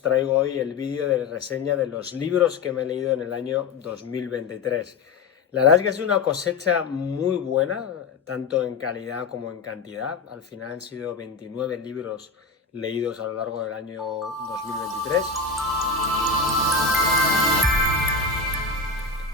Traigo hoy el vídeo de reseña de los libros que me he leído en el año 2023. La verdad es que es una cosecha muy buena, tanto en calidad como en cantidad. Al final han sido 29 libros leídos a lo largo del año 2023.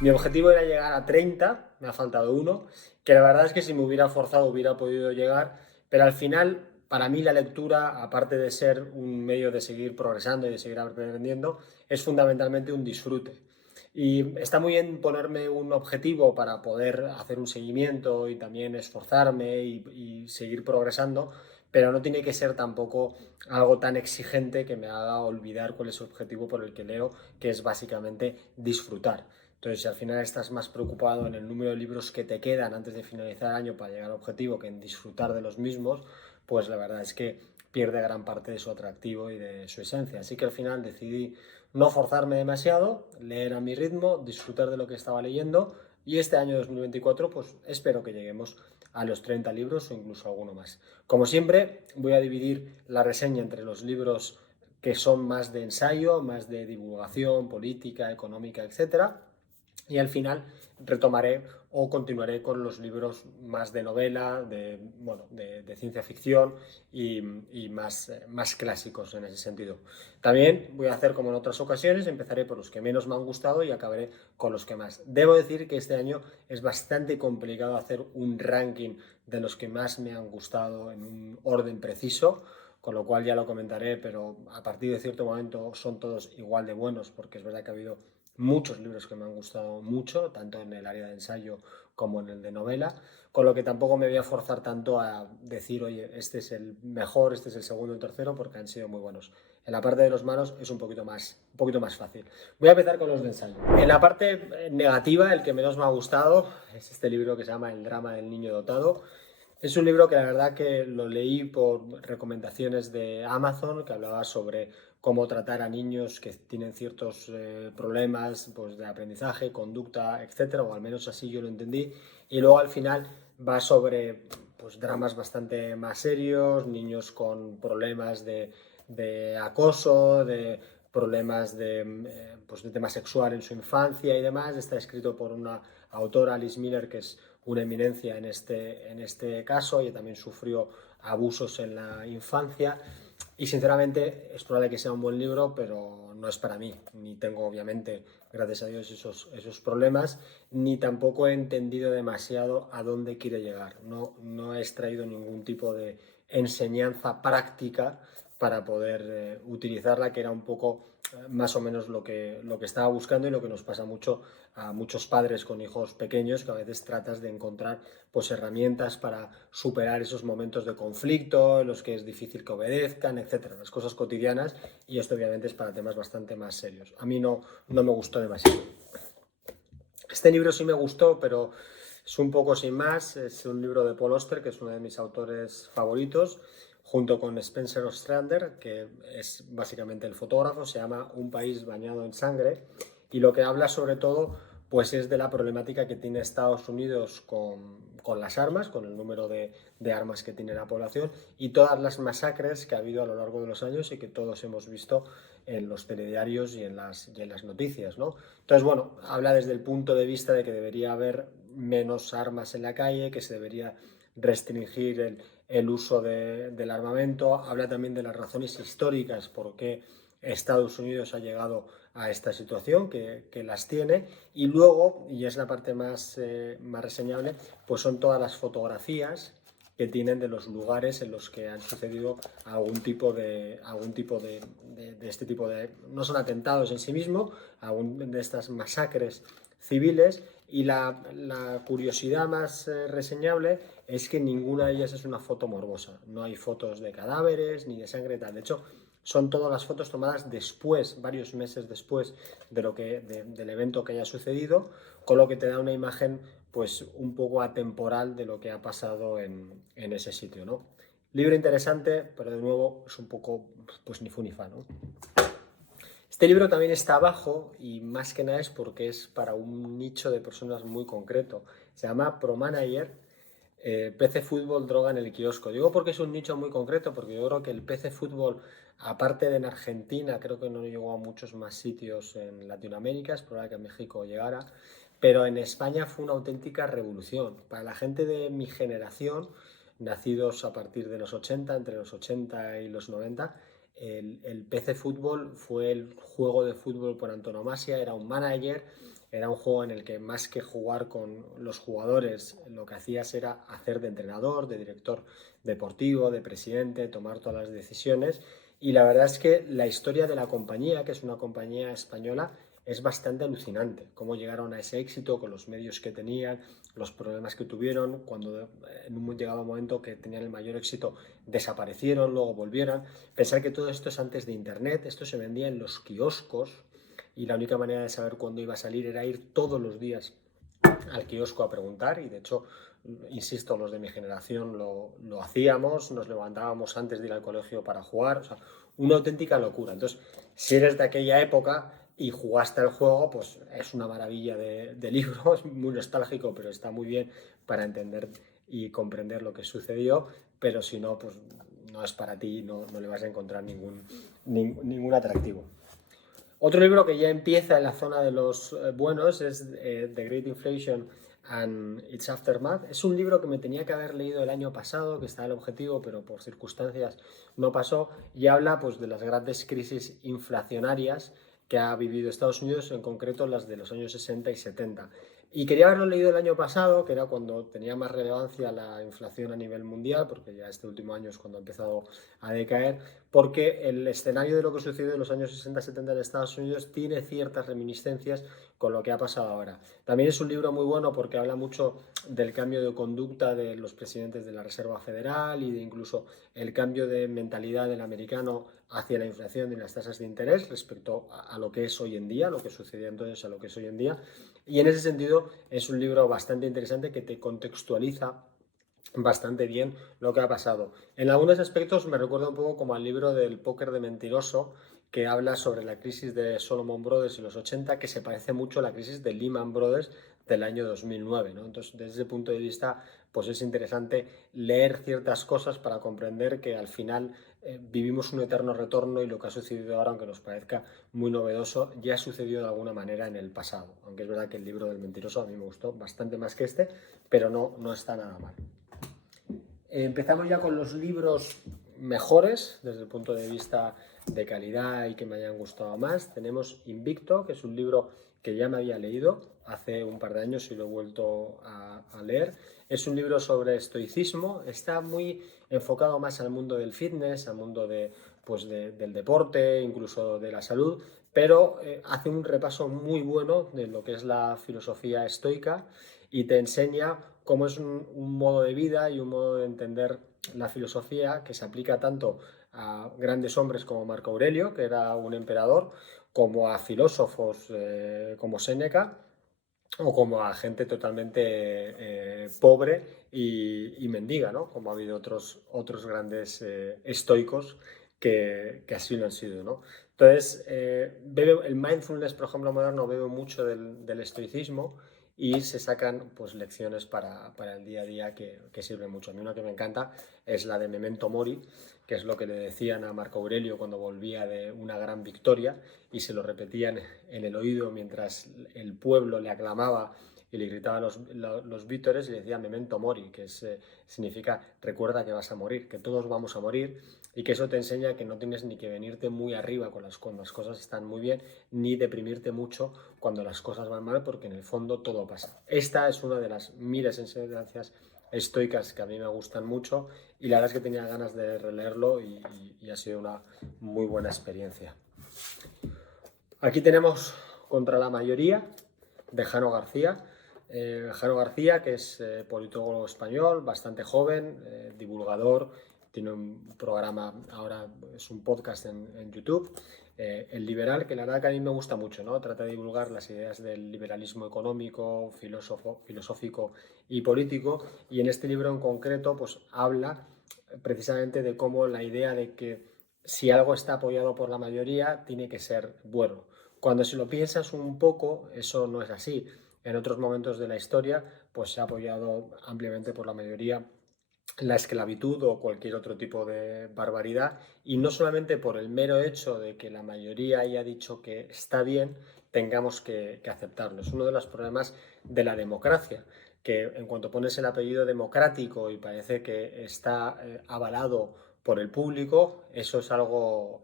Mi objetivo era llegar a 30, me ha faltado uno, que la verdad es que si me hubiera forzado hubiera podido llegar, pero al final, para mí la lectura, aparte de ser un medio de seguir progresando y de seguir aprendiendo, es fundamentalmente un disfrute. Y está muy bien ponerme un objetivo para poder hacer un seguimiento y también esforzarme y seguir progresando, pero no tiene que ser tampoco algo tan exigente que me haga olvidar cuál es el objetivo por el que leo, que es básicamente disfrutar. Entonces, si al final estás más preocupado en el número de libros que te quedan antes de finalizar el año para llegar al objetivo que en disfrutar de los mismos, pues la verdad es que pierde gran parte de su atractivo y de su esencia. Así que al final decidí no forzarme demasiado, leer a mi ritmo, disfrutar de lo que estaba leyendo y este año 2024 pues espero que lleguemos a los 30 libros o incluso alguno más. Como siempre, voy a dividir la reseña entre los libros que son más de ensayo, más de divulgación, política, económica, etcétera, y al final retomaré o continuaré con los libros más de novela, de ciencia ficción y más clásicos en ese sentido. También voy a hacer como en otras ocasiones, empezaré por los que menos me han gustado y acabaré con los que más. Debo decir que este año es bastante complicado hacer un ranking de los que más me han gustado en un orden preciso, con lo cual ya lo comentaré, pero a partir de cierto momento son todos igual de buenos, porque es verdad que ha habido muchos libros que me han gustado mucho, tanto en el área de ensayo como en el de novela, con lo que tampoco me voy a forzar tanto a decir, oye, este es el mejor, este es el segundo y tercero, porque han sido muy buenos. En la parte de los malos es un poquito más fácil. Voy a empezar con los de ensayo. En la parte negativa, el que menos me ha gustado es este libro que se llama El drama del niño dotado. Es un libro que la verdad que lo leí por recomendaciones de Amazon, que hablaba sobre cómo tratar a niños que tienen ciertos problemas pues, de aprendizaje, conducta, etcétera, o al menos así yo lo entendí. Y luego al final va sobre pues, dramas bastante más serios, niños con problemas de acoso, de problemas pues, de tema sexual en su infancia y demás. Está escrito por una autora, Alice Miller, que es una eminencia en este caso. Ella también sufrió abusos en la infancia y sinceramente es probable que sea un buen libro, pero no es para mí. Ni tengo obviamente, gracias a Dios, esos problemas, ni tampoco he entendido demasiado a dónde quiere llegar. No he extraído ningún tipo de enseñanza práctica para poder utilizarla, que era un poco más o menos lo que estaba buscando y lo que nos pasa mucho a muchos padres con hijos pequeños, que a veces tratas de encontrar pues, herramientas para superar esos momentos de conflicto en los que es difícil que obedezcan, etcétera, las cosas cotidianas, y esto obviamente es para temas bastante más serios. A mí no me gustó demasiado. Este libro sí me gustó, pero es un poco sin más. Es un libro de Paul Auster, que es uno de mis autores favoritos, junto con Spencer Ostrander, que es básicamente el fotógrafo. Se llama Un país bañado en sangre, y lo que habla sobre todo pues es de la problemática que tiene Estados Unidos con las armas, con el número de armas que tiene la población y todas las masacres que ha habido a lo largo de los años y que todos hemos visto en los telediarios y en las noticias, ¿no? Entonces, bueno, habla desde el punto de vista de que debería haber menos armas en la calle, que se debería restringir el uso del armamento. Habla también de las razones históricas por qué Estados Unidos ha llegado a esta situación, que las tiene, y luego, y es la parte más reseñable, pues son todas las fotografías que tienen de los lugares en los que han sucedido algún tipo de este tipo de, no son atentados en sí mismo, algún de estas masacres civiles, y la curiosidad más reseñable es que ninguna de ellas es una foto morbosa. No hay fotos de cadáveres ni de sangre tal. De hecho, son todas las fotos tomadas después, varios meses después del evento que haya sucedido, con lo que te da una imagen pues un poco atemporal de lo que ha pasado en ese sitio, ¿no? Libro interesante, pero de nuevo es un poco pues ni fu ni fa, ¿no? Este libro también está abajo y más que nada es porque es para un nicho de personas muy concreto. Se llama Pro Manager, PC Fútbol, droga en el kiosco. Digo porque es un nicho muy concreto, porque yo creo que el PC Fútbol aparte de en Argentina, creo que no llegó a muchos más sitios en Latinoamérica, es probable que en México llegara, pero en España fue una auténtica revolución. Para la gente de mi generación, nacidos a partir de los 80, entre los 80 y los 90, el PC Fútbol fue el juego de fútbol por antonomasia, era un manager, era un juego en el que más que jugar con los jugadores, lo que hacías era hacer de entrenador, de director deportivo, de presidente, tomar todas las decisiones. Y la verdad es que la historia de la compañía, que es una compañía española, es bastante alucinante. Cómo llegaron a ese éxito con los medios que tenían, los problemas que tuvieron, cuando en un llegado momento que tenían el mayor éxito desaparecieron, luego volvieron. Pensar que todo esto es antes de Internet, esto se vendía en los kioscos y la única manera de saber cuándo iba a salir era ir todos los días al kiosco a preguntar y de hecho, insisto, los de mi generación lo hacíamos, nos levantábamos antes de ir al colegio para jugar, o sea, una auténtica locura. Entonces, si eres de aquella época y jugaste el juego, pues es una maravilla de libro, es muy nostálgico, pero está muy bien para entender y comprender lo que sucedió, pero si no, pues no es para ti, no le vas a encontrar ningún atractivo. Otro libro que ya empieza en la zona de los buenos es The Great Inflation and Its Aftermath. Es un libro que me tenía que haber leído el año pasado, que está el objetivo, pero por circunstancias no pasó, y habla pues, de las grandes crisis inflacionarias que ha vivido Estados Unidos, en concreto las de los años 60 y 70. Y quería haberlo leído el año pasado, que era cuando tenía más relevancia la inflación a nivel mundial, porque ya este último año es cuando ha empezado a decaer, porque el escenario de lo que sucedió en los años 60-70 en Estados Unidos tiene ciertas reminiscencias con lo que ha pasado ahora. También es un libro muy bueno porque habla mucho del cambio de conducta de los presidentes de la Reserva Federal y de incluso el cambio de mentalidad del americano hacia la inflación y las tasas de interés respecto a lo que es hoy en día, lo que sucedía entonces a lo que es hoy en día. Y en ese sentido es un libro bastante interesante que te contextualiza bastante bien lo que ha pasado. En algunos aspectos me recuerda un poco como al libro del póker de mentiroso, que habla sobre la crisis de Solomon Brothers en los 80, que se parece mucho a la crisis de Lehman Brothers del año 2009, ¿no? Entonces, desde ese punto de vista, pues es interesante leer ciertas cosas para comprender que al final vivimos un eterno retorno y lo que ha sucedido ahora, aunque nos parezca muy novedoso, ya ha sucedido de alguna manera en el pasado. Aunque es verdad que el libro del mentiroso a mí me gustó bastante más que este, pero no está nada mal. Empezamos ya con los libros mejores desde el punto de vista de calidad y que me hayan gustado más. Tenemos Invicto, que es un libro que ya me había leído hace un par de años y lo he vuelto a leer. Es un libro sobre estoicismo, está muy enfocado más al mundo del fitness, al mundo del deporte, incluso de la salud, pero hace un repaso muy bueno de lo que es la filosofía estoica y te enseña cómo es un modo de vida y un modo de entender la filosofía que se aplica tanto a grandes hombres como Marco Aurelio, que era un emperador, como a filósofos como Séneca, o como a gente totalmente pobre y mendiga, ¿no? Como ha habido otros grandes estoicos que así lo han sido, ¿no? Entonces, el mindfulness, por ejemplo, moderno, bebe mucho del estoicismo y se sacan pues, lecciones para el día a día que sirven mucho. A mí una que me encanta es la de Memento Mori, que es lo que le decían a Marco Aurelio cuando volvía de una gran victoria y se lo repetían en el oído mientras el pueblo le aclamaba y le gritaban los vítores y le decían Memento Mori, que significa recuerda que vas a morir, que todos vamos a morir y que eso te enseña que no tienes ni que venirte muy arriba cuando las cosas están muy bien, ni deprimirte mucho cuando las cosas van mal, porque en el fondo todo pasa. Esta es una de las miles de enseñanzas estoicas que a mí me gustan mucho y la verdad es que tenía ganas de releerlo y ha sido una muy buena experiencia. Aquí tenemos Contra la mayoría de Jano García. Jano García, que es politólogo español, bastante joven, divulgador, tiene un programa, ahora es un podcast en YouTube, El Liberal, que la verdad que a mí me gusta mucho, ¿no? Trata de divulgar las ideas del liberalismo económico, filosófico y político, y en este libro en concreto pues habla precisamente de cómo la idea de que si algo está apoyado por la mayoría tiene que ser bueno. Cuando si lo piensas un poco, eso no es así. En otros momentos de la historia, pues se ha apoyado ampliamente por la mayoría la esclavitud o cualquier otro tipo de barbaridad, y no solamente por el mero hecho de que la mayoría haya dicho que está bien, tengamos que aceptarlo. Es uno de los problemas de la democracia, que en cuanto pones el apellido democrático y parece que está avalado por el público, eso es algo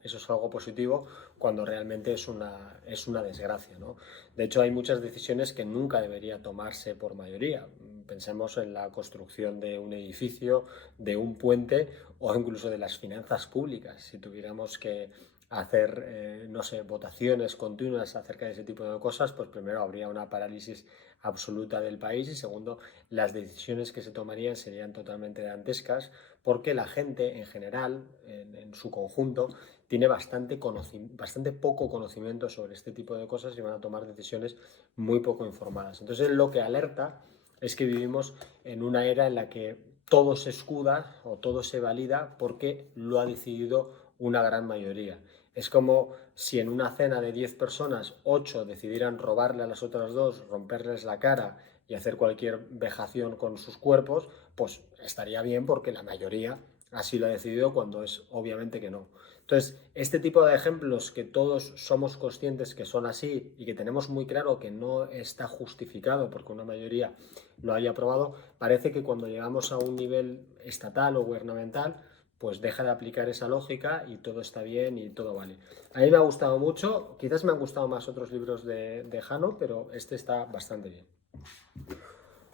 positivo, cuando realmente es una desgracia, ¿no? De hecho, hay muchas decisiones que nunca debería tomarse por mayoría. Pensemos en la construcción de un edificio, de un puente o incluso de las finanzas públicas. Si tuviéramos que hacer, no sé, votaciones continuas acerca de ese tipo de cosas, pues primero habría una parálisis absoluta del país y segundo, las decisiones que se tomarían serían totalmente dantescas porque la gente en general, en su conjunto, tiene bastante poco conocimiento sobre este tipo de cosas y van a tomar decisiones muy poco informadas. Entonces, lo que alerta es que vivimos en una era en la que todo se escuda o todo se valida porque lo ha decidido una gran mayoría. Es como si en una cena de 10 personas, 8 decidieran robarle a las otras 2, romperles la cara y hacer cualquier vejación con sus cuerpos, pues estaría bien porque la mayoría así lo ha decidido, cuando es obviamente que no. Entonces, este tipo de ejemplos que todos somos conscientes que son así y que tenemos muy claro que no está justificado porque una mayoría lo haya aprobado, parece que cuando llegamos a un nivel estatal o gubernamental, pues deja de aplicar esa lógica y todo está bien y todo vale. A mí me ha gustado mucho, quizás me han gustado más otros libros de Jano, pero este está bastante bien.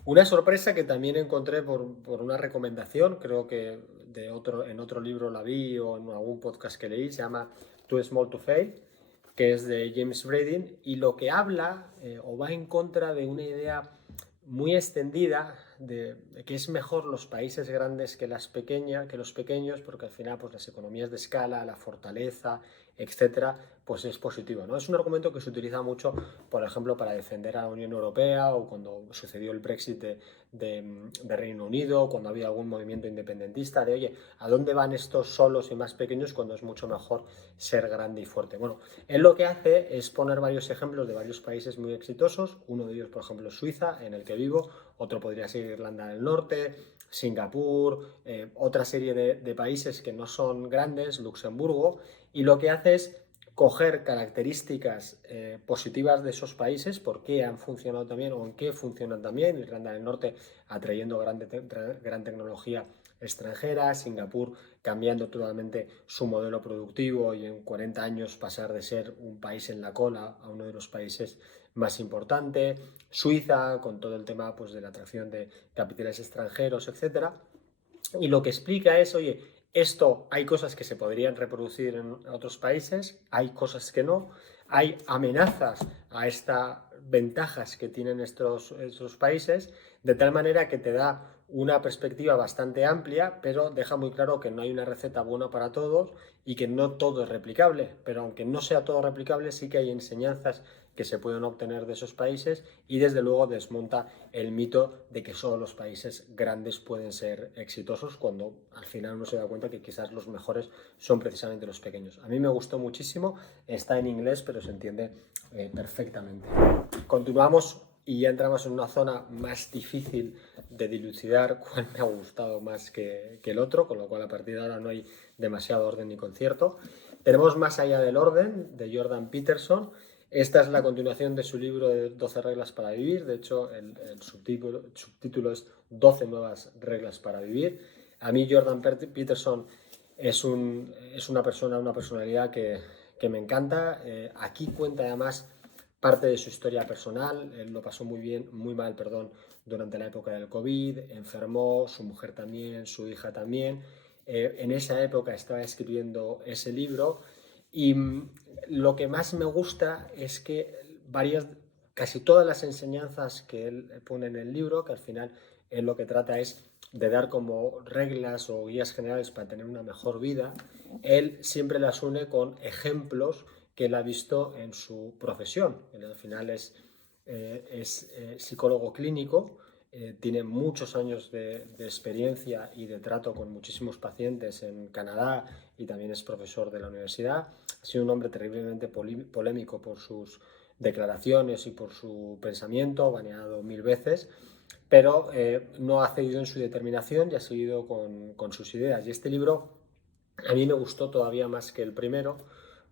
Una sorpresa que también encontré por una recomendación, creo que en otro libro la vi o en algún podcast que leí, se llama Too Small to Fail, que es de James Brading, y lo que habla o va en contra de una idea muy extendida de que es mejor los países grandes que que los pequeños, porque al final pues las economías de escala, la fortaleza, etcétera, pues es positivo, ¿no? Es un argumento que se utiliza mucho, por ejemplo, para defender a la Unión Europea o cuando sucedió el Brexit de Reino Unido, cuando había algún movimiento independentista, de oye, ¿a dónde van estos solos y más pequeños cuando es mucho mejor ser grande y fuerte? Bueno, él lo que hace es poner varios ejemplos de varios países muy exitosos, uno de ellos, por ejemplo, Suiza, en el que vivo, otro podría ser Irlanda del Norte, Singapur, otra serie de países que no son grandes, Luxemburgo, y lo que hace es coger características positivas de esos países, por qué han funcionado también o en qué funcionan también. Irlanda del Norte atrayendo gran tecnología extranjera, Singapur cambiando totalmente su modelo productivo y en 40 años pasar de ser un país en la cola a uno de los países más importantes, Suiza con todo el tema pues, de la atracción de capitales extranjeros, etcétera. Y lo que explica es, oye, esto hay cosas que se podrían reproducir en otros países, hay cosas que no, hay amenazas a estas ventajas que tienen estos países, de tal manera que te da una perspectiva bastante amplia, pero deja muy claro que no hay una receta buena para todos y que no todo es replicable, pero aunque no sea todo replicable, sí que hay enseñanzas que se pueden obtener de esos países y desde luego desmonta el mito de que solo los países grandes pueden ser exitosos cuando al final uno se da cuenta que quizás los mejores son precisamente los pequeños. A mí me gustó muchísimo, está en inglés pero se entiende perfectamente. Continuamos y ya entramos en una zona más difícil de dilucidar cuál me ha gustado más que el otro, con lo cual a partir de ahora no hay demasiado orden ni concierto. Tenemos Más allá del orden, de Jordan Peterson. Esta es la continuación de su libro de 12 reglas para vivir. De hecho, el subtítulo es 12 nuevas reglas para vivir. A mí Jordan Peterson es una personalidad que me encanta. Aquí cuenta además parte de su historia personal. Él lo pasó muy mal, perdón, durante la época del COVID. Enfermó, su mujer también, su hija también. En esa época estaba escribiendo ese libro y lo que más me gusta es que casi todas las enseñanzas que él pone en el libro, que al final él lo que trata es de dar como reglas o guías generales para tener una mejor vida, él siempre las une con ejemplos que él ha visto en su profesión. Él al final es psicólogo clínico, tiene muchos años de experiencia y de trato con muchísimos pacientes en Canadá y también es profesor de la universidad. Ha sido un hombre terriblemente polémico por sus declaraciones y por su pensamiento, baneado 1000 veces, pero no ha cedido en su determinación y ha seguido con sus ideas. Y este libro a mí me gustó todavía más que el primero,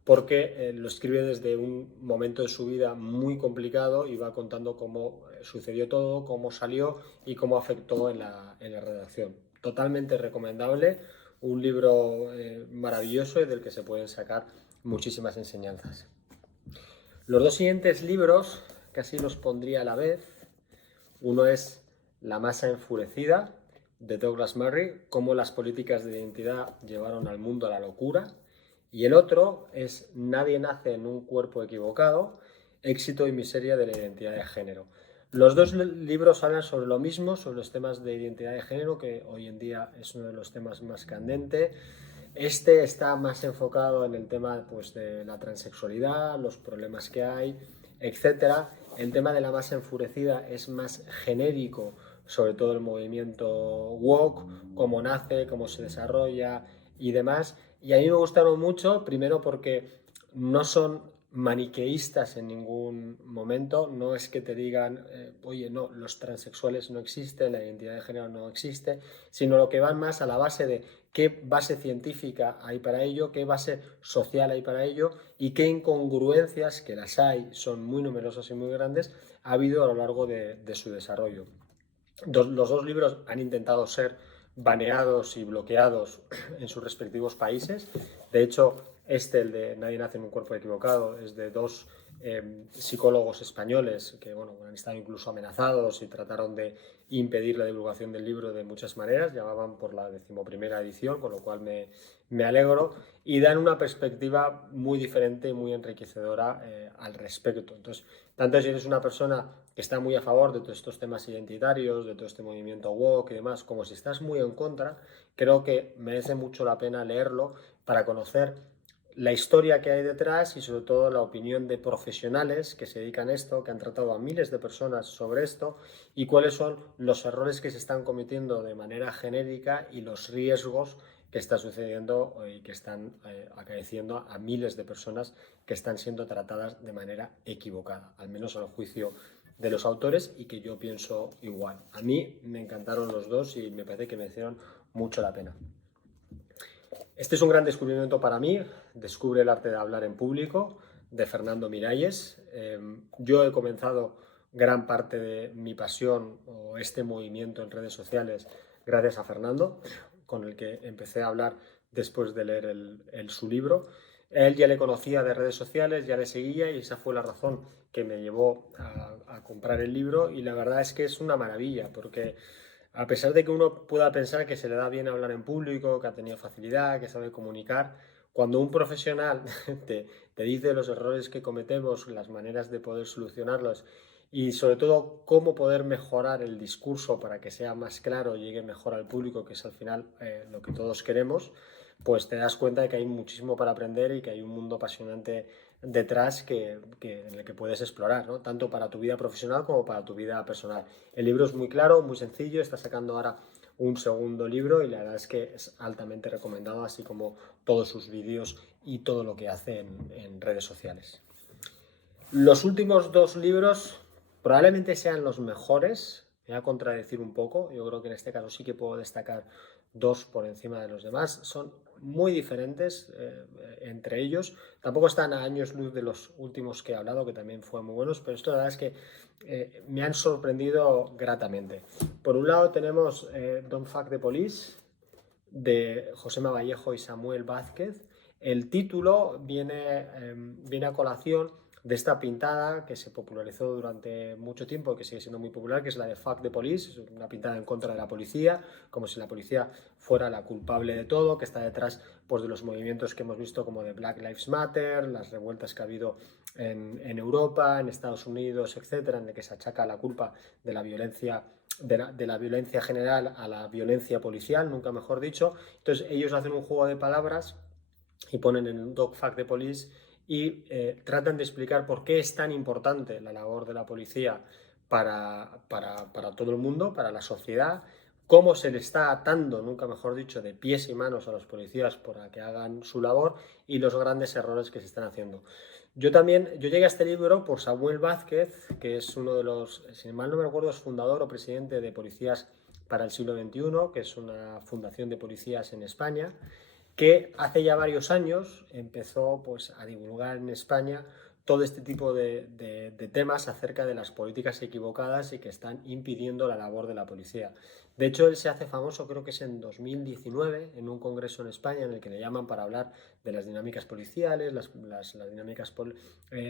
porque lo escribe desde un momento de su vida muy complicado y va contando cómo sucedió todo, cómo salió y cómo afectó en la redacción. Totalmente recomendable, un libro maravilloso y del que se pueden sacar muchísimas enseñanzas. Los dos siguientes libros casi los pondría a la vez. Uno es La masa enfurecida, de Douglas Murray, cómo las políticas de identidad llevaron al mundo a la locura. Y el otro es Nadie nace en un cuerpo equivocado, éxito y miseria de la identidad de género. Los dos libros hablan sobre lo mismo, sobre los temas de identidad de género, que hoy en día es uno de los temas más candentes. Este está más enfocado en el tema pues, de la transexualidad, los problemas que hay, etcétera. El tema de la masa enfurecida es más genérico, sobre todo el movimiento woke, cómo nace, cómo se desarrolla y demás. Y a mí me gustaron mucho, primero porque no son maniqueístas en ningún momento, no es que te digan, oye, no, los transexuales no existen, la identidad de género no existe, sino lo que van más a la base de qué base científica hay para ello, qué base social hay para ello y qué incongruencias, que las hay, son muy numerosas y muy grandes, ha habido a lo largo de su desarrollo. Los dos libros han intentado ser baneados y bloqueados en sus respectivos países. De hecho, el de Nadie nace en un cuerpo equivocado, es de dos psicólogos españoles que bueno, han estado incluso amenazados y trataron de impedir la divulgación del libro de muchas maneras. Llamaban por la 11ª edición, con lo cual me alegro, y dan una perspectiva muy diferente y muy enriquecedora al respecto. Entonces, tanto si eres una persona que está muy a favor de todos estos temas identitarios, de todo este movimiento woke y demás, como si estás muy en contra, creo que merece mucho la pena leerlo para conocer la historia que hay detrás y sobre todo la opinión de profesionales que se dedican a esto, que han tratado a miles de personas sobre esto y cuáles son los errores que se están cometiendo de manera genérica y los riesgos que está sucediendo y que están acaeciendo a miles de personas que están siendo tratadas de manera equivocada, al menos al juicio de los autores, y que yo pienso igual. A mí me encantaron los dos y me parece que merecieron mucho la pena. Este es un gran descubrimiento para mí, Descubre el arte de hablar en público, de Fernando Miralles. Yo he comenzado gran parte de mi pasión o este movimiento en redes sociales gracias a Fernando, con el que empecé a hablar después de leer su libro. A él ya le conocía de redes sociales, ya le seguía y esa fue la razón que me llevó a comprar el libro, y la verdad es que es una maravilla porque a pesar de que uno pueda pensar que se le da bien hablar en público, que ha tenido facilidad, que sabe comunicar, cuando un profesional te dice los errores que cometemos, las maneras de poder solucionarlos y sobre todo cómo poder mejorar el discurso para que sea más claro, llegue mejor al público, que es al final lo que todos queremos, pues te das cuenta de que hay muchísimo para aprender y que hay un mundo apasionante detrás en el que puedes explorar, ¿no? Tanto para tu vida profesional como para tu vida personal. El libro es muy claro, muy sencillo, está sacando ahora un segundo libro y la verdad es que es altamente recomendado, así como todos sus vídeos y todo lo que hace en redes sociales. Los últimos dos libros probablemente sean los mejores, me voy a contradecir un poco, yo creo que en este caso sí que puedo destacar dos por encima de los demás, son muy diferentes entre ellos, tampoco están a años luz de los últimos que he hablado, que también fueron muy buenos, pero esto la verdad es que me han sorprendido gratamente. Por un lado tenemos Don't Fuck the Police, de Josema Vallejo y Samuel Vázquez. El título viene a colación de esta pintada que se popularizó durante mucho tiempo, que sigue siendo muy popular, que es la de Fuck the Police, es una pintada en contra de la policía, como si la policía fuera la culpable de todo, que está detrás pues, de los movimientos que hemos visto como de Black Lives Matter, las revueltas que ha habido en Europa, en Estados Unidos, etcétera, en el que se achaca la culpa de la violencia de la violencia general a la violencia policial, nunca mejor dicho. Entonces ellos hacen un juego de palabras y ponen en un Don't Fuck the Police y tratan de explicar por qué es tan importante la labor de la policía para todo el mundo, para la sociedad, cómo se le está atando, nunca mejor dicho, de pies y manos a los policías para que hagan su labor y los grandes errores que se están haciendo. Yo llegué a este libro por Samuel Vázquez, que es uno de los, si mal no me recuerdo, es fundador o presidente de Policías para el Siglo XXI, que es una fundación de policías en España, que hace ya varios años empezó pues, a divulgar en España todo este tipo de temas acerca de las políticas equivocadas y que están impidiendo la labor de la policía. De hecho, él se hace famoso, creo que es en 2019, en un congreso en España en el que le llaman para hablar de las dinámicas policiales, las dinámicas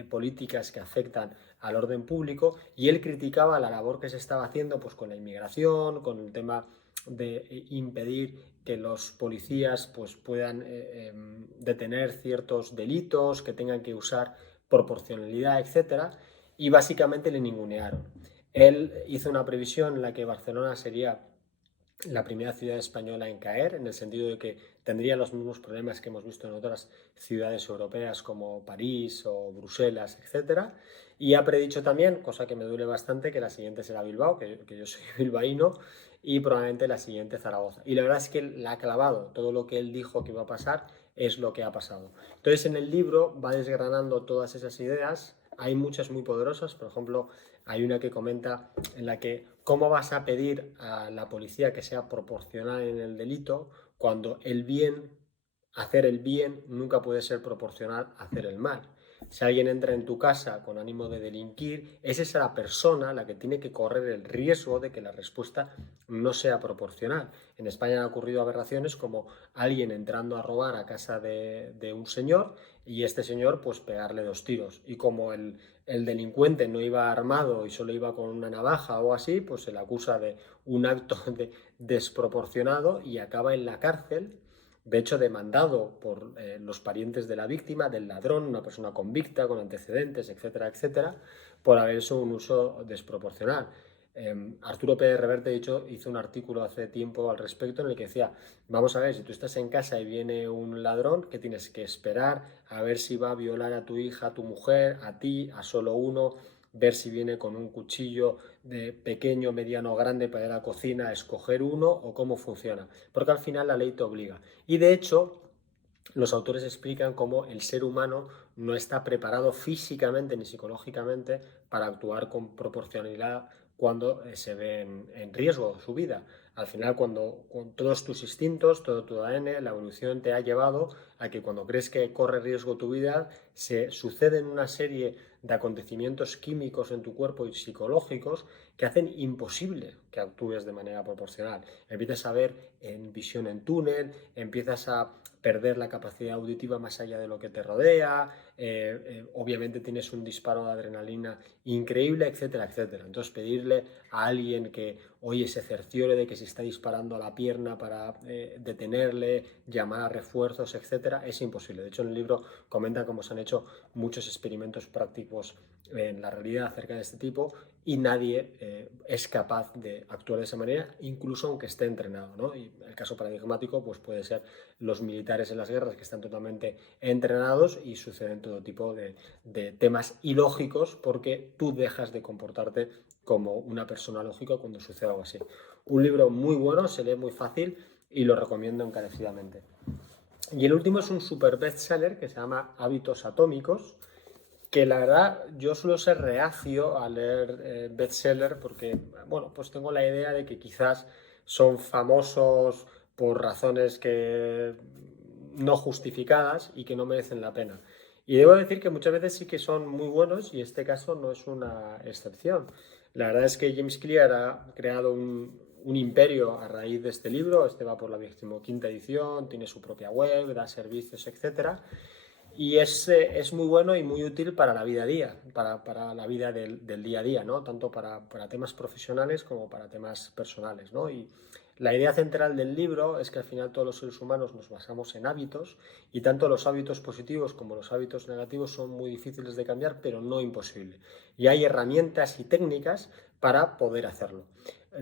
políticas que afectan al orden público, y él criticaba la labor que se estaba haciendo pues, con la inmigración, con el tema de impedir que los policías pues, puedan detener ciertos delitos, que tengan que usar proporcionalidad, etcétera, y básicamente le ningunearon. Él hizo una previsión en la que Barcelona sería la primera ciudad española en caer, en el sentido de que tendría los mismos problemas que hemos visto en otras ciudades europeas como París o Bruselas, etcétera. Y ha predicho también, cosa que me duele bastante, que la siguiente será Bilbao, que yo soy bilbaíno, y probablemente la siguiente Zaragoza. Y la verdad es que la ha clavado, todo lo que él dijo que iba a pasar es lo que ha pasado. Entonces en el libro va desgranando todas esas ideas, hay muchas muy poderosas, por ejemplo, hay una que comenta en la que cómo vas a pedir a la policía que sea proporcional en el delito cuando hacer el bien nunca puede ser proporcional a hacer el mal. Si alguien entra en tu casa con ánimo de delinquir, es esa la persona la que tiene que correr el riesgo de que la respuesta no sea proporcional. En España han ocurrido aberraciones como alguien entrando a robar a casa de un señor y este señor pues pegarle 2 tiros. Y como el delincuente no iba armado y solo iba con una navaja o así, pues se le acusa de un acto desproporcionado y acaba en la cárcel, de hecho demandado por los parientes de la víctima, del ladrón, una persona convicta con antecedentes, etcétera, etcétera, por haber hecho un uso desproporcional. Arturo Pérez Reverte, de hecho, hizo un artículo hace tiempo al respecto en el que decía, vamos a ver, si tú estás en casa y viene un ladrón, ¿qué tienes que esperar? A ver si va a violar a tu hija, a tu mujer, a ti, a solo uno, ver si viene con un cuchillo de pequeño, mediano, grande para ir a la cocina, escoger uno o cómo funciona. Porque al final la ley te obliga. Y de hecho, los autores explican cómo el ser humano no está preparado físicamente ni psicológicamente para actuar con proporcionalidad cuando se ve en riesgo su vida. Al final, cuando con todos tus instintos, todo tu ADN, la evolución te ha llevado a que cuando crees que corre riesgo tu vida, se suceden una serie de acontecimientos químicos en tu cuerpo y psicológicos que hacen imposible que actúes de manera proporcional. Empiezas a ver en visión en túnel, empiezas a perder la capacidad auditiva más allá de lo que te rodea, obviamente tienes un disparo de adrenalina increíble, etcétera, etcétera. Entonces pedirle a alguien que, oye, se cerciore de que se está disparando a la pierna para detenerle, llamar a refuerzos, etcétera, es imposible. De hecho, en el libro comenta cómo se han hecho muchos experimentos prácticos en la realidad acerca de este tipo y nadie es capaz de actuar de esa manera, incluso aunque esté entrenado, ¿no? Y el caso paradigmático pues puede ser los militares en las guerras que están totalmente entrenados y suceden todo tipo de temas ilógicos porque tú dejas de comportarte como una persona lógica cuando sucede algo así. Un libro muy bueno, se lee muy fácil y lo recomiendo encarecidamente. Y el último es un super bestseller que se llama Hábitos Atómicos, que la verdad yo suelo ser reacio a leer bestseller porque, bueno, pues tengo la idea de que quizás son famosos por razones que no justificadas y que no merecen la pena. Y debo decir que muchas veces sí que son muy buenos y este caso no es una excepción. La verdad es que James Clear ha creado un imperio a raíz de este libro. Este va por la 25ª edición, tiene su propia web, da servicios, etcétera. Y es muy bueno y muy útil para la vida a día, para la vida del día a día, ¿no? Tanto para temas profesionales como para temas personales, ¿no? Y la idea central del libro es que al final todos los seres humanos nos basamos en hábitos y tanto los hábitos positivos como los hábitos negativos son muy difíciles de cambiar, pero no imposible. Y hay herramientas y técnicas para poder hacerlo.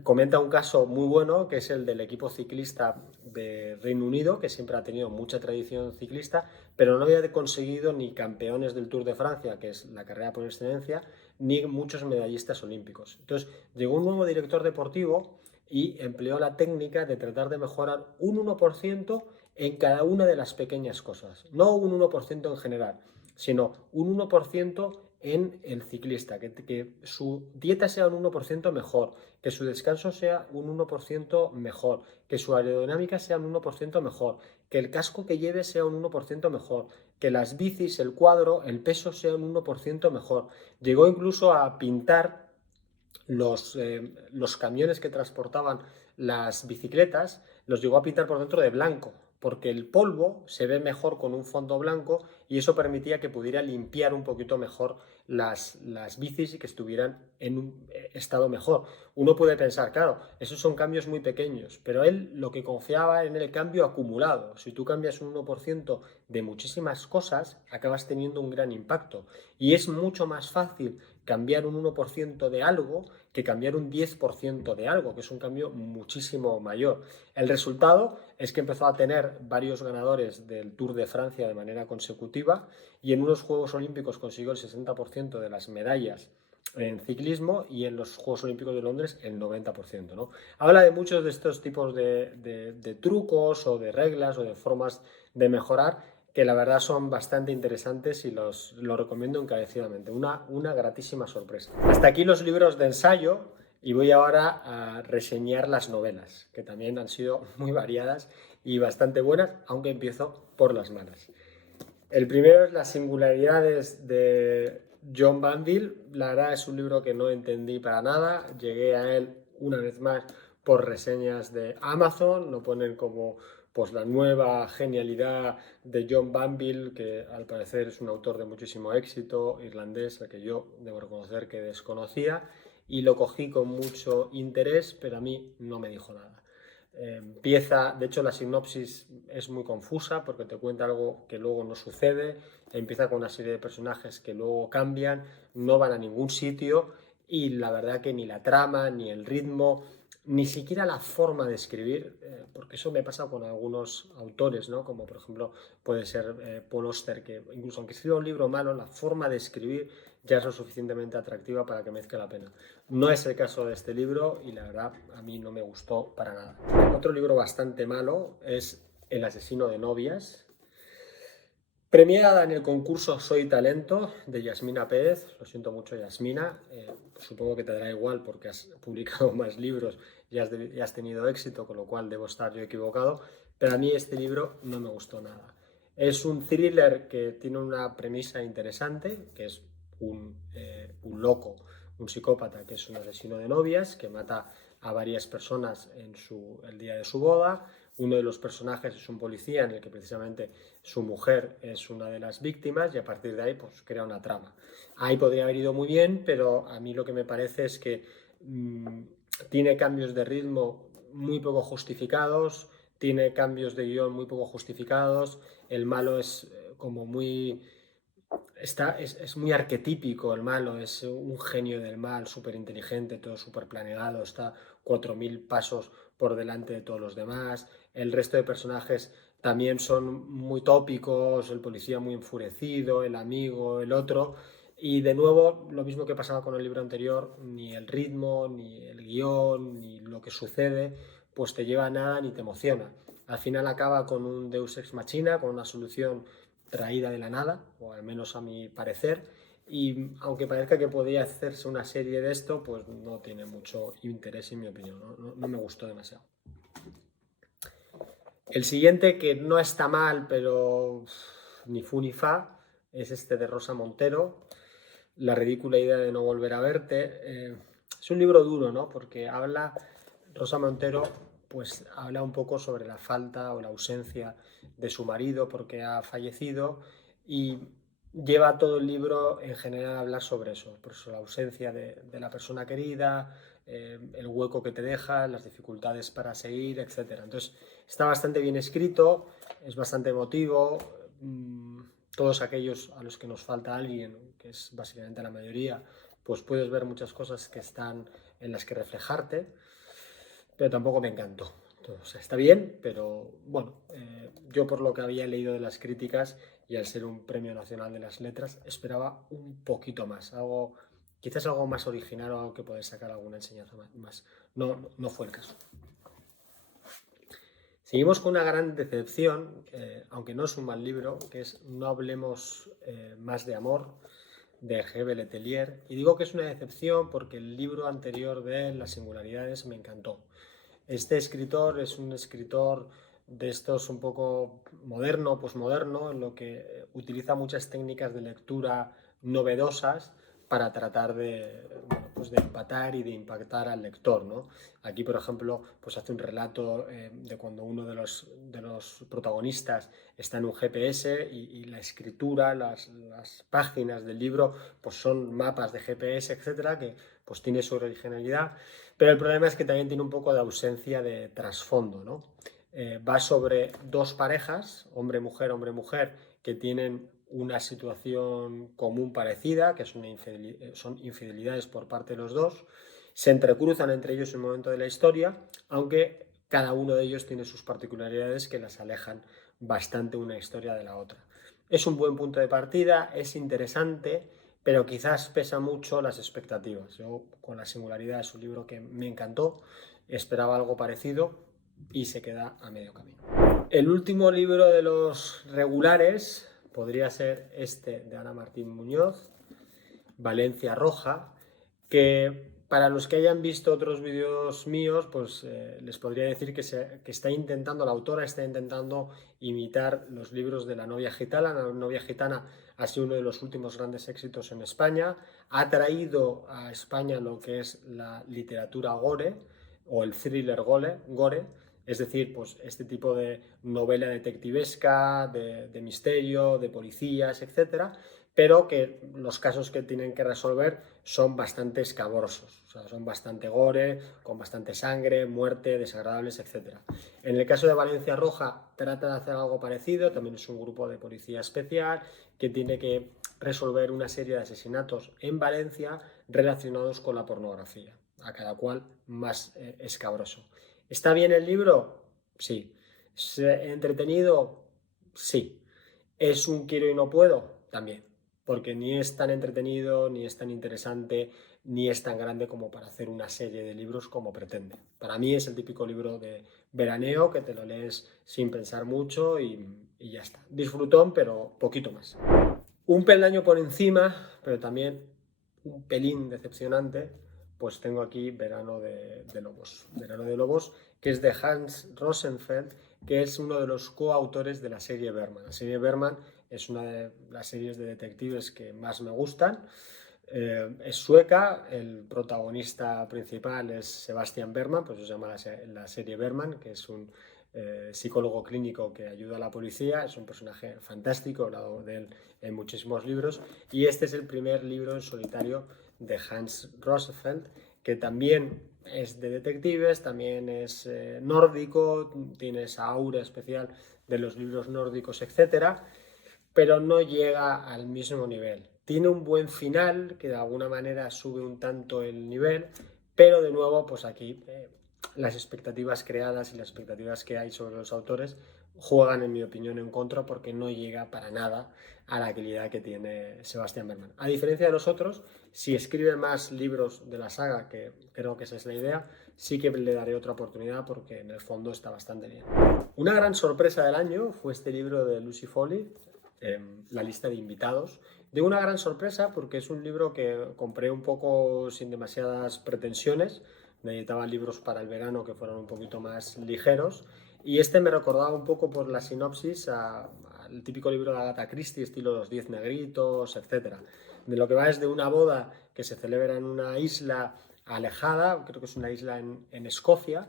Comenta un caso muy bueno que es el del equipo ciclista de Reino Unido, que siempre ha tenido mucha tradición ciclista, pero no había conseguido ni campeones del Tour de Francia, que es la carrera por excelencia, ni muchos medallistas olímpicos. Entonces llegó un nuevo director deportivo y empleó la técnica de tratar de mejorar un 1% en cada una de las pequeñas cosas, no un 1% en general. sino un 1% en el ciclista, que su dieta sea un 1% mejor, que su descanso sea un 1% mejor, que su aerodinámica sea un 1% mejor, que el casco que lleve sea un 1% mejor, que las bicis, el cuadro, el peso sea un 1% mejor. Llegó incluso a pintar los camiones que transportaban las bicicletas, los llegó a pintar por dentro de blanco, porque el polvo se ve mejor con un fondo blanco y eso permitía que pudiera limpiar un poquito mejor las bicis y que estuvieran en un estado mejor. Uno puede pensar, claro, esos son cambios muy pequeños, pero él lo que confiaba en el cambio acumulado. Si tú cambias un 1% de muchísimas cosas, acabas teniendo un gran impacto. Y es mucho más fácil cambiar un 1% de algo que cambiar un 10% de algo, que es un cambio muchísimo mayor. El resultado es que empezó a tener varios ganadores del Tour de Francia de manera consecutiva y en unos Juegos Olímpicos consiguió el 60% de las medallas en ciclismo y en los Juegos Olímpicos de Londres el 90%, ¿no? Habla de muchos de estos tipos de trucos o de reglas o de formas de mejorar que la verdad son bastante interesantes y los recomiendo encarecidamente. Una gratísima sorpresa. Hasta aquí los libros de ensayo y voy ahora a reseñar las novelas, que también han sido muy variadas y bastante buenas, aunque empiezo por las malas. El primero es Las singularidades de John Banville. La verdad es un libro que no entendí para nada. Llegué a él una vez más por reseñas de Amazon. Lo ponen como pues la nueva genialidad de John Banville, que al parecer es un autor de muchísimo éxito, irlandés, al que yo debo reconocer que desconocía, y lo cogí con mucho interés, pero a mí no me dijo nada. Empieza, de hecho la sinopsis es muy confusa porque te cuenta algo que luego no sucede, empieza con una serie de personajes que luego cambian, no van a ningún sitio y la verdad que ni la trama, ni el ritmo, ni siquiera la forma de escribir, porque eso me pasa con algunos autores, ¿no? Como por ejemplo puede ser Paul Auster, que incluso aunque escriba un libro malo, la forma de escribir ya es lo suficientemente atractiva para que merezca la pena. No es el caso de este libro y la verdad a mí no me gustó para nada. Otro libro bastante malo es El asesino de novias, premiada en el concurso Soy Talento de Yasmina Pérez. Lo siento mucho, Yasmina. Supongo que te dará igual porque has publicado más libros y has tenido éxito, con lo cual debo estar yo equivocado. Pero a mí este libro no me gustó nada. Es un thriller que tiene una premisa interesante, que es un loco, un psicópata que es un asesino de novias, que mata a varias personas en el día de su boda. Uno de los personajes es un policía en el que precisamente su mujer es una de las víctimas y a partir de ahí pues crea una trama. Ahí podría haber ido muy bien, pero a mí lo que me parece es que tiene cambios de ritmo muy poco justificados, tiene cambios de guión muy poco justificados, el malo es como muy... es muy arquetípico el malo, es un genio del mal, súper inteligente, todo súper planeado, está 4000 pasos por delante de todos los demás. El resto de personajes también son muy tópicos, el policía muy enfurecido, el amigo, el otro. Y de nuevo, lo mismo que pasaba con el libro anterior, ni el ritmo, ni el guión, ni lo que sucede, pues te lleva a nada ni te emociona. Al final acaba con un Deus Ex Machina, con una solución traída de la nada, o al menos a mi parecer, y aunque parezca que podría hacerse una serie de esto, pues no tiene mucho interés en mi opinión, no me gustó demasiado. El siguiente, que no está mal, pero ni fu ni fa, es este de Rosa Montero, La ridícula idea de no volver a verte. Es un libro duro, ¿no? Porque Rosa Montero, pues habla un poco sobre la falta o la ausencia de su marido porque ha fallecido y lleva todo el libro en general a hablar sobre eso, por eso la ausencia de la persona querida, el hueco que te deja, las dificultades para seguir, etc. Entonces está bastante bien escrito, es bastante emotivo. Todos aquellos a los que nos falta alguien, que es básicamente la mayoría, pues puedes ver muchas cosas que están en las que reflejarte, pero tampoco me encantó. O sea, está bien, pero bueno, yo por lo que había leído de las críticas y al ser un premio nacional de las letras, esperaba un poquito más, quizás algo más original o algo que pueda sacar alguna enseñanza más. No fue el caso. Seguimos con una gran decepción, aunque no es un mal libro, que es No hablemos más de amor, de G. Letelier. Y digo que es una decepción porque el libro anterior de él, Las singularidades, me encantó. Este escritor es un escritor de estos un poco moderno, posmoderno, en lo que utiliza muchas técnicas de lectura novedosas para tratar de, bueno, pues de empatar y de impactar al lector, ¿no? Aquí, por ejemplo, pues hace un relato de cuando uno de los protagonistas está en un GPS y la escritura, las páginas del libro, pues son mapas de GPS, etcétera, que pues tiene su originalidad. Pero el problema es que también tiene un poco de ausencia de trasfondo, ¿no? Va sobre dos parejas, hombre-mujer, que tienen una situación común parecida, que son infidelidades por parte de los dos, se entrecruzan entre ellos en un momento de la historia, aunque cada uno de ellos tiene sus particularidades que las alejan bastante una historia de la otra. Es un buen punto de partida, es interesante, pero quizás pesa mucho las expectativas. Yo, con La singularidad, es un libro que me encantó, esperaba algo parecido y se queda a medio camino. El último libro de los regulares podría ser este de Ana Martín Muñoz, Valencia Roja, que para los que hayan visto otros vídeos míos, pues les podría decir que está intentando, la autora está intentando imitar los libros de La novia gitana. La novia gitana ha sido uno de los últimos grandes éxitos en España. Ha traído a España lo que es la literatura gore o el thriller gore, es decir, pues este tipo de novela detectivesca, de misterio, de policías, etcétera, pero que los casos que tienen que resolver son bastante escabrosos, o sea, son bastante gore, con bastante sangre, muerte, desagradables, etc. En el caso de Valencia Roja trata de hacer algo parecido, también es un grupo de policía especial que tiene que resolver una serie de asesinatos en Valencia relacionados con la pornografía, a cada cual más escabroso. ¿Está bien el libro? Sí. ¿Es entretenido? Sí. ¿Es un quiero y no puedo? También, porque ni es tan entretenido, ni es tan interesante, ni es tan grande como para hacer una serie de libros como pretende. Para mí es el típico libro de veraneo que te lo lees sin pensar mucho y ya está. Disfrutón, pero poquito más. Un peldaño por encima, pero también un pelín decepcionante, pues tengo aquí Verano de Lobos, que es de Hans Rosenfeld, que es uno de los coautores de la serie Berman. La serie Berman es una de las series de detectives que más me gustan. Es sueca, el protagonista principal es Sebastian Berman, pues se llama la serie Berman, que es un psicólogo clínico que ayuda a la policía, es un personaje fantástico, he hablado de él en muchísimos libros, y este es el primer libro en solitario de Hans Rosenfeld, que también es de detectives, también es nórdico, tiene esa aura especial de los libros nórdicos, etcétera, pero no llega al mismo nivel. Tiene un buen final que de alguna manera sube un tanto el nivel, pero de nuevo, pues aquí las expectativas creadas y las expectativas que hay sobre los autores juegan, en mi opinión, en contra porque no llega para nada a la calidad que tiene Sebastian Berman. A diferencia de los otros, si escribe más libros de la saga, que creo que esa es la idea, sí que le daré otra oportunidad porque en el fondo está bastante bien. Una gran sorpresa del año fue este libro de Lucy Foley, La lista de invitados. De una gran sorpresa porque es un libro que compré un poco sin demasiadas pretensiones. Necesitaba libros para el verano que fueran un poquito más ligeros. Y este me recordaba un poco por la sinopsis al típico libro de Agatha Christie, estilo Los 10 negritos, etc. De lo que va es de una boda que se celebra en una isla alejada, creo que es una isla en Escocia,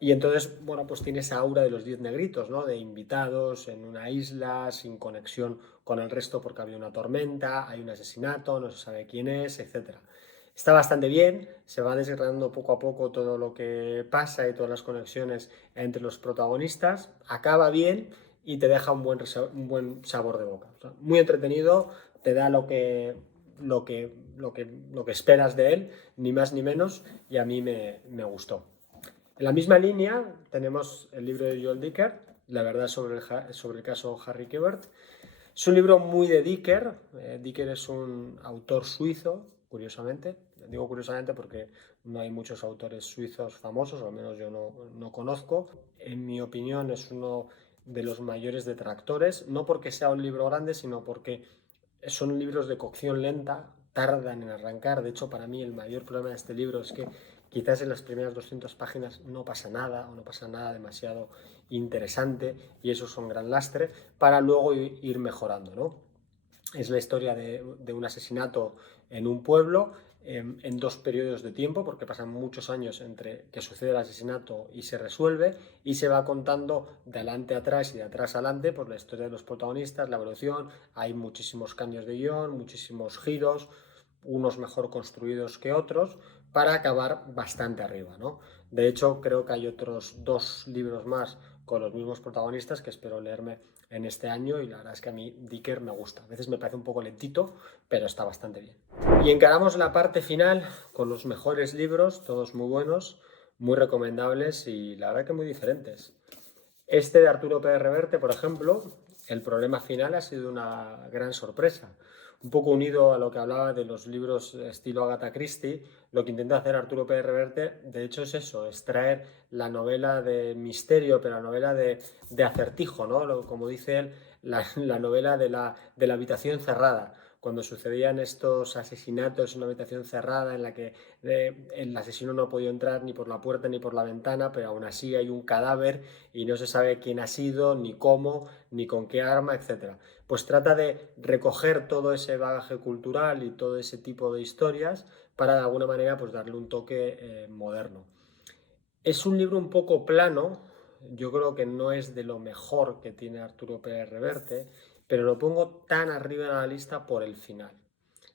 y entonces, bueno, pues tiene esa aura de los 10 negritos, ¿no? De invitados en una isla, sin conexión con el resto porque había una tormenta, hay un asesinato, no se sabe quién es, etc. Está bastante bien, se va desgranando poco a poco todo lo que pasa y todas las conexiones entre los protagonistas, acaba bien y te deja un buen sabor de boca. O sea, muy entretenido, te da lo que esperas de él, ni más ni menos, y a mí me gustó. En la misma línea tenemos el libro de Joel Dicker, La verdad sobre el caso Harry Quebert. Es un libro muy de Dicker. Dicker es un autor suizo curiosamente. Digo curiosamente porque no hay muchos autores suizos famosos, o al menos yo no conozco. En mi opinión es uno de los mayores detractores, no porque sea un libro grande, sino porque son libros de cocción lenta, tardan en arrancar. De hecho, para mí el mayor problema de este libro es que quizás en las primeras 200 páginas no pasa nada o no pasa nada demasiado interesante, y eso es un gran lastre para luego ir mejorando, ¿no? Es la historia de un asesinato en un pueblo en dos periodos de tiempo, porque pasan muchos años entre que sucede el asesinato y se resuelve, y se va contando de adelante a atrás y de atrás adelante por la historia de los protagonistas, la evolución. Hay muchísimos cambios de guión, muchísimos giros, unos mejor construidos que otros, para acabar bastante arriba, ¿no? De hecho, creo que hay otros 2 libros más con los mismos protagonistas que espero leerme en este año, y la verdad es que a mí Dicker me gusta. A veces me parece un poco lentito, pero está bastante bien. Y encaramos la parte final con los mejores libros, todos muy buenos, muy recomendables y la verdad que muy diferentes. Este de Arturo Pérez Reverte, por ejemplo, el problema final ha sido una gran sorpresa. Un poco unido a lo que hablaba de los libros estilo Agatha Christie, lo que intenta hacer Arturo Pérez Reverte, de hecho, es eso, es traer la novela de misterio, pero la novela de acertijo, ¿no? Como dice él, la novela de la habitación cerrada. Cuando sucedían estos asesinatos en una habitación cerrada en la que el asesino no ha podido entrar ni por la puerta ni por la ventana, pero aún así hay un cadáver y no se sabe quién ha sido, ni cómo, ni con qué arma, etc. Pues trata de recoger todo ese bagaje cultural y todo ese tipo de historias para de alguna manera pues darle un toque moderno. Es un libro un poco plano, yo creo que no es de lo mejor que tiene Arturo Pérez Reverte, pero lo pongo tan arriba en la lista por el final.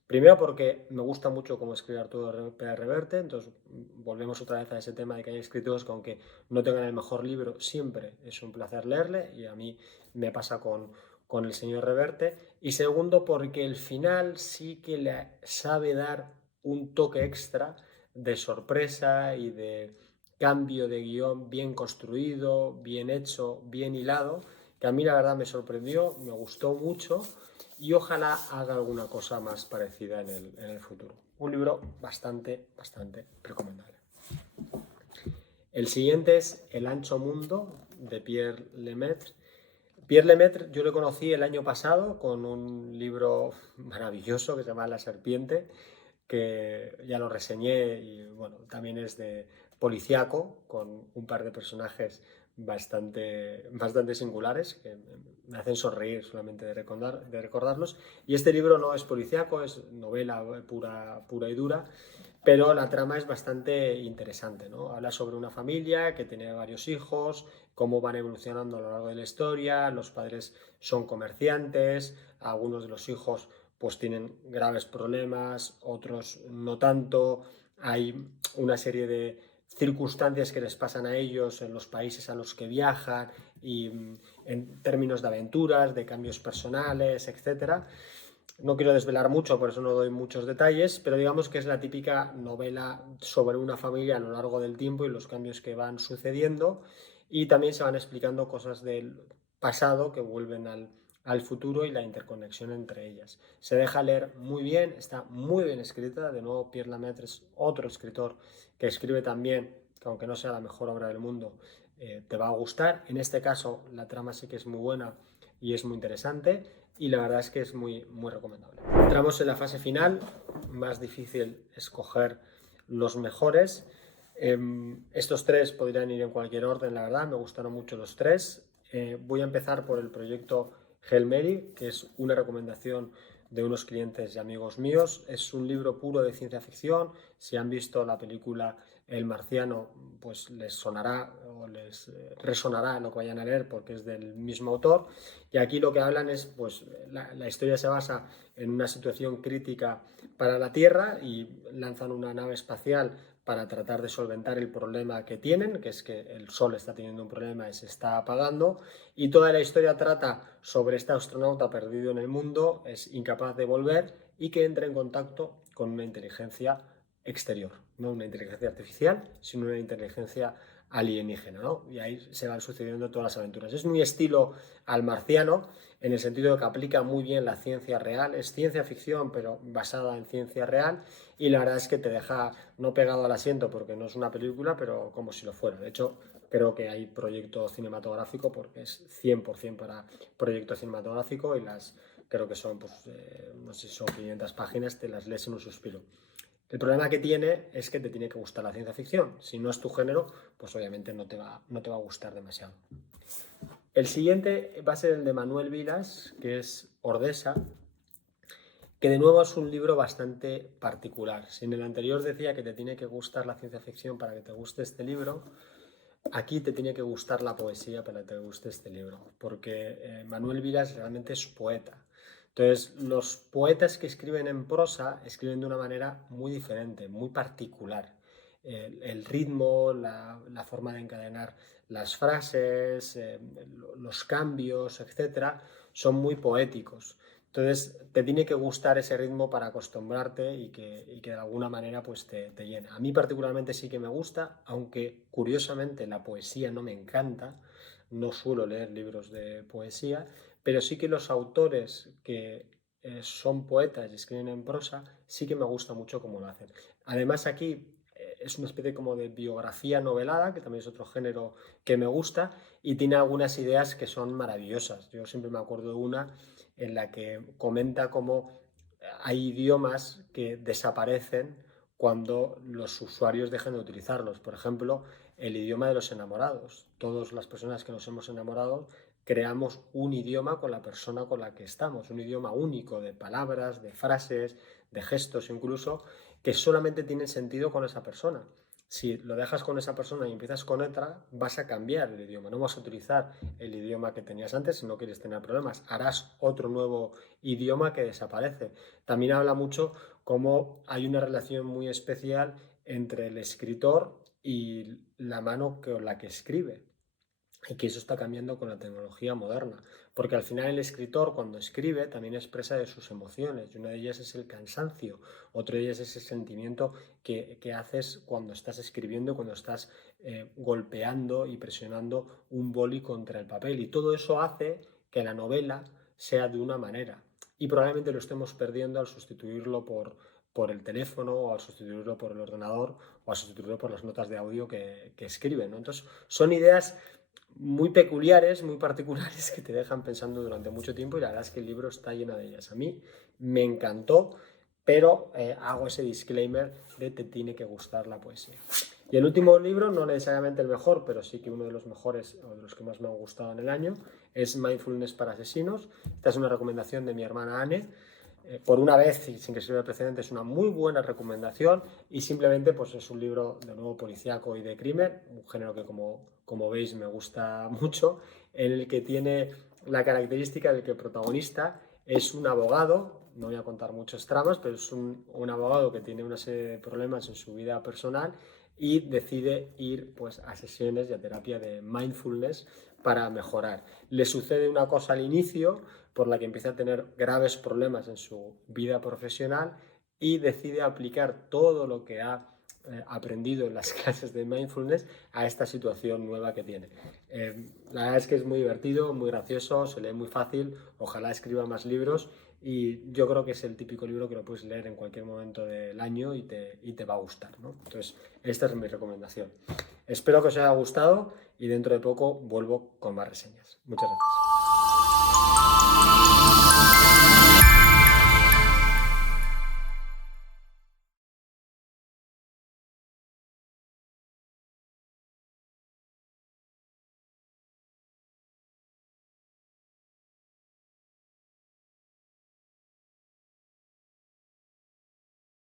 Primero porque me gusta mucho cómo escribe Arturo Pérez Reverte, entonces volvemos otra vez a ese tema de que hay escritores que aunque no tengan el mejor libro, siempre es un placer leerle, y a mí me pasa con el señor Reverte. Y segundo porque el final sí que le sabe dar un toque extra de sorpresa y de cambio de guión bien construido, bien hecho, bien hilado, que a mí la verdad me sorprendió, me gustó mucho, y ojalá haga alguna cosa más parecida en el futuro. Un libro bastante recomendable. El siguiente es El ancho mundo, de Pierre Lemaitre. Pierre Lemaitre yo lo conocí el año pasado con un libro maravilloso que se llama La serpiente, que ya lo reseñé, y bueno, también es de policíaco, con un par de personajes bastante singulares que me hacen sonreír solamente de recordarlos. Y este libro no es policíaco, es novela pura y dura, pero la trama es bastante interesante, ¿no? Habla sobre una familia que tiene varios hijos, cómo van evolucionando a lo largo de la historia. Los padres son comerciantes, algunos de los hijos pues tienen graves problemas, otros no tanto. Hay una serie de circunstancias que les pasan a ellos en los países a los que viajan, y en términos de aventuras, de cambios personales, etc. No quiero desvelar mucho, por eso no doy muchos detalles, pero digamos que es la típica novela sobre una familia a lo largo del tiempo y los cambios que van sucediendo, y también se van explicando cosas del pasado que vuelven al futuro y la interconexión entre ellas. Se deja leer muy bien, está muy bien escrita. De nuevo, Pierre Lemaitre es otro escritor que escribe también, que aunque no sea la mejor obra del mundo, te va a gustar. En este caso, la trama sí que es muy buena y es muy interesante, y la verdad es que es muy recomendable. Entramos en la fase final, más difícil escoger los mejores. Estos 3 podrían ir en cualquier orden, la verdad, me gustaron mucho los 3. Voy a empezar por el proyecto Hail Mary, que es una recomendación de unos clientes y amigos míos. Es un libro puro de ciencia ficción. Si han visto la película El Marciano, pues les sonará o les resonará lo que vayan a leer, porque es del mismo autor. Y aquí lo que hablan es, pues la historia se basa en una situación crítica para la Tierra, y lanzan una nave espacial para tratar de solventar el problema que tienen, que es que el Sol está teniendo un problema y se está apagando. Y toda la historia trata sobre este astronauta perdido en el mundo, es incapaz de volver, y que entra en contacto con una inteligencia exterior, no una inteligencia artificial, sino una inteligencia alienígena, ¿no? Y ahí se van sucediendo todas las aventuras. Es muy estilo Al Marciano, en el sentido de que aplica muy bien la ciencia real. Es ciencia ficción, pero basada en ciencia real. Y la verdad es que te deja no pegado al asiento porque no es una película, pero como si lo fuera. De hecho, creo que hay proyecto cinematográfico porque es 100% para proyecto cinematográfico y creo que son, pues, no sé si son 500 páginas, te las lees en un suspiro. El problema que tiene es que te tiene que gustar la ciencia ficción. Si no es tu género, pues obviamente no te va a gustar demasiado. El siguiente va a ser el de Manuel Vilas, que es Ordesa, que de nuevo es un libro bastante particular. Si en el anterior decía que te tiene que gustar la ciencia ficción para que te guste este libro, aquí te tiene que gustar la poesía para que te guste este libro, porque Manuel Vilas realmente es poeta. Entonces, los poetas que escriben en prosa escriben de una manera muy diferente, muy particular. El ritmo, la forma de encadenar las frases, los cambios, etcétera, son muy poéticos. Entonces, te tiene que gustar ese ritmo para acostumbrarte y que de alguna manera pues te llena. A mí particularmente sí que me gusta, aunque curiosamente la poesía no me encanta, no suelo leer libros de poesía, pero sí que los autores que son poetas y escriben en prosa, sí que me gusta mucho cómo lo hacen. Además aquí es una especie como de biografía novelada, que también es otro género que me gusta, y tiene algunas ideas que son maravillosas. Yo siempre me acuerdo de una en la que comenta cómo hay idiomas que desaparecen cuando los usuarios dejan de utilizarlos. Por ejemplo, el idioma de los enamorados. Todas las personas que nos hemos enamorado creamos un idioma con la persona con la que estamos, un idioma único de palabras, de frases, de gestos incluso, que solamente tienen sentido con esa persona. Si lo dejas con esa persona y empiezas con otra, vas a cambiar el idioma. No vas a utilizar el idioma que tenías antes si no quieres tener problemas. Harás otro nuevo idioma que desaparece. También habla mucho cómo hay una relación muy especial entre el escritor y la mano con la que escribe. Y que eso está cambiando con la tecnología moderna. Porque al final el escritor cuando escribe también expresa de sus emociones. Y una de ellas es el cansancio. Otra de ellas es ese sentimiento que haces cuando estás escribiendo, cuando estás golpeando y presionando un boli contra el papel. Y todo eso hace que la novela sea de una manera. Y probablemente lo estemos perdiendo al sustituirlo por el teléfono o al sustituirlo por el ordenador o al sustituirlo por las notas de audio que escriben, ¿no? Entonces son ideas muy peculiares, muy particulares que te dejan pensando durante mucho tiempo y la verdad es que el libro está lleno de ellas. A mí me encantó, pero hago ese disclaimer de te tiene que gustar la poesía. Y el último libro, no necesariamente el mejor, pero sí que uno de los mejores o de los que más me han gustado en el año, es Mindfulness para asesinos. Esta es una recomendación de mi hermana Anne. Por una vez, y sin que sirva de precedente, es una muy buena recomendación y simplemente pues, es un libro de nuevo policíaco y de crimen, un género que como veis me gusta mucho, en el que tiene la característica de que el protagonista es un abogado, no voy a contar muchos tramas, pero es un abogado que tiene una serie de problemas en su vida personal y decide ir pues, a sesiones y a terapia de mindfulness para mejorar. Le sucede una cosa al inicio por la que empieza a tener graves problemas en su vida profesional y decide aplicar todo lo que ha aprendido en las clases de mindfulness a esta situación nueva que tiene. La verdad es que es muy divertido, muy gracioso, se lee muy fácil, ojalá escriba más libros y yo creo que es el típico libro que lo puedes leer en cualquier momento del año y te va a gustar, ¿no? Entonces, esta es mi recomendación. Espero que os haya gustado y dentro de poco vuelvo con más reseñas. Muchas gracias.